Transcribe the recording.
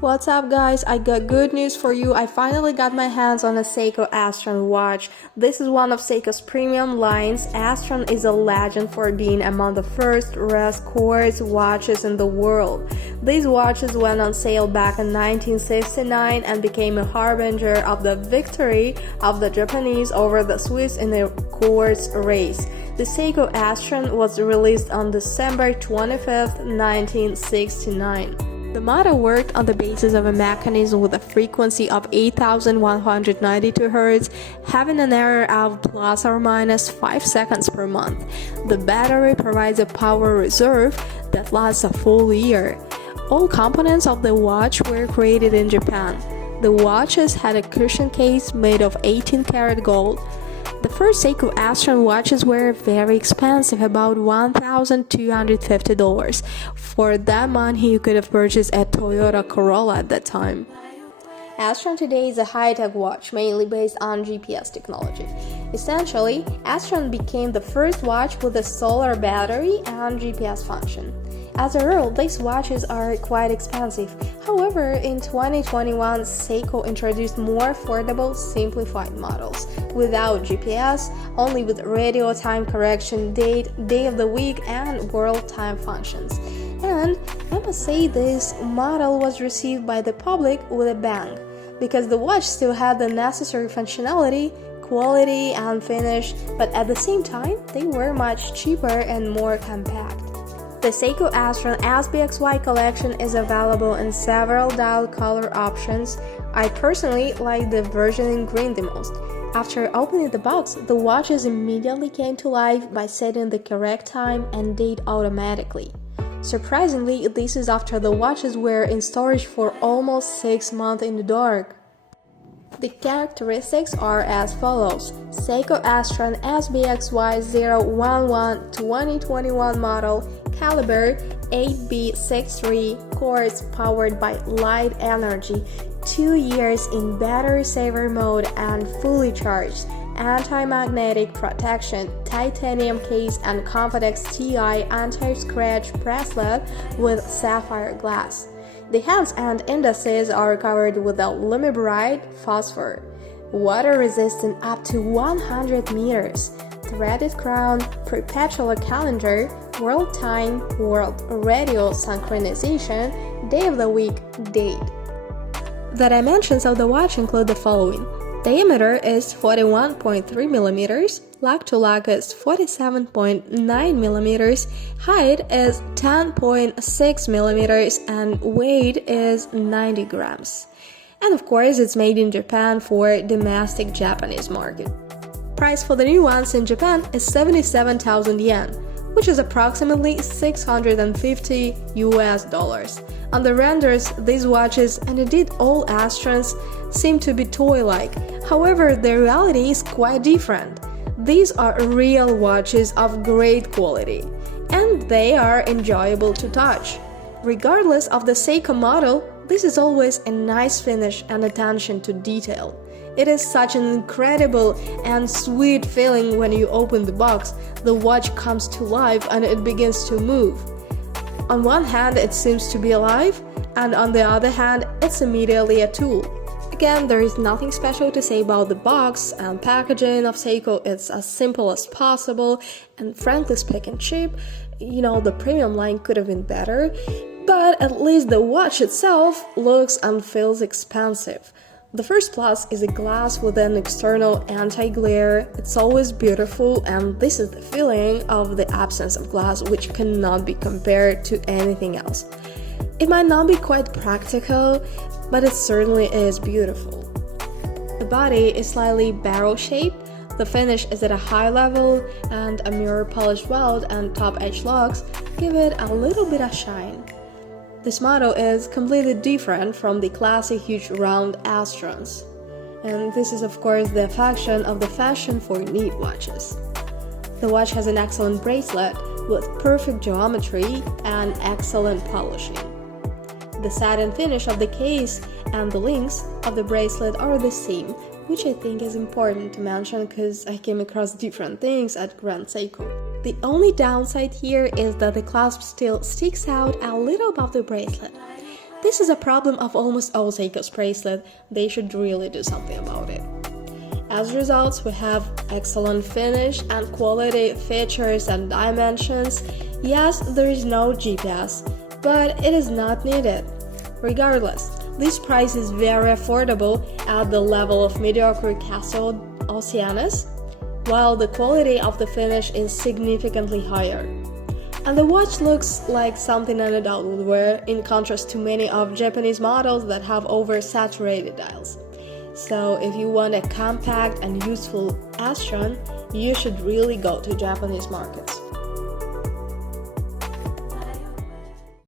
What's up guys, I got good news for you. I finally got my hands on a Seiko Astron watch. This is one of Seiko's premium lines. Astron is a legend for being among the first rest quartz watches in the world. These watches went on sale back in 1969 and became a harbinger of the victory of the Japanese over the Swiss in a quartz race. The Seiko Astron was released on December 25, 1969. The model worked on the basis of a mechanism with a frequency of 8,192 Hz, having an error of plus or minus 5 seconds per month. The battery provides a power reserve that lasts a full year. All components of the watch were created in Japan. The watches had a cushion case made of 18-karat gold. The first Seiko Astron watches were very expensive, about $1,250. For that money, you could have purchased a Toyota Corolla at that time. Astron today is a high-tech watch, mainly based on GPS technology. Essentially, Astron became the first watch with a solar battery and GPS function. As a rule, these watches are quite expensive. However, in 2021, Seiko introduced more affordable, simplified models, without GPS, only with radio time correction, date, day of the week, and world time functions. And I must say this model was received by the public with a bang, because the watch still had the necessary functionality, quality, and finish, but at the same time, they were much cheaper and more compact. The Seiko Astron SBXY collection is available in several dial color options. I personally like the version in green the most. After opening the box, the watches immediately came to life by setting the correct time and date automatically. Surprisingly, this is after the watches were in storage for almost 6 months in the dark. The characteristics are as follows. Seiko Astron SBXY011 2021 model, caliber 8B63, quartz powered by light energy, 2 years in battery saver mode and fully charged, anti-magnetic protection, titanium case and Compotex TI anti-scratch bracelet with sapphire glass. The hands and indices are covered with a lumibrite phosphor, water-resistant up to 100 meters, threaded crown, perpetual calendar, world time, world radio synchronization, day of the week, date. The dimensions of the watch include the following. Diameter is 41.3 mm, lug to lug is 47.9 mm, height is 10.6 mm, and weight is 90 grams. And of course, it's made in Japan for domestic Japanese market. Price for the new ones in Japan is 77,000 yen, which is approximately $650 US. On the renders, these watches, and indeed all Astrons, seem to be toy-like. However, the reality is quite different. These are real watches of great quality, and they are enjoyable to touch. Regardless of the Seiko model, this is always a nice finish and attention to detail. It is such an incredible and sweet feeling when you open the box, the watch comes to life and it begins to move. On one hand, it seems to be alive, and on the other hand, it's immediately a tool. Again, there is nothing special to say about the box and packaging of Seiko. It's as simple as possible, and frankly speaking cheap. The premium line could have been better, but at least the watch itself looks and feels expensive. The first plus is a glass with an external anti-glare. It's always beautiful, and this is the feeling of the absence of glass, which cannot be compared to anything else. It might not be quite practical, but it certainly is beautiful. The body is slightly barrel-shaped, the finish is at a high level, and a mirror polished weld and top edge locks give it a little bit of shine. This model is completely different from the classic huge round Astrons, and this is of course the affection of the fashion for neat watches. The watch has an excellent bracelet with perfect geometry and excellent polishing. The satin finish of the case and the links of the bracelet are the same, which I think is important to mention because I came across different things at Grand Seiko. The only downside here is that the clasp still sticks out a little above the bracelet. This is a problem of almost all Seiko's bracelets. They should really do something about it. As results, we have excellent finish and quality, features and dimensions. Yes, there is no GPS, but it is not needed. Regardless, this price is very affordable at the level of mediocre Casio Oceanus, while the quality of the finish is significantly higher. And the watch looks like something an adult would wear, in contrast to many of Japanese models that have oversaturated dials. So if you want a compact and useful Astron, you should really go to Japanese markets.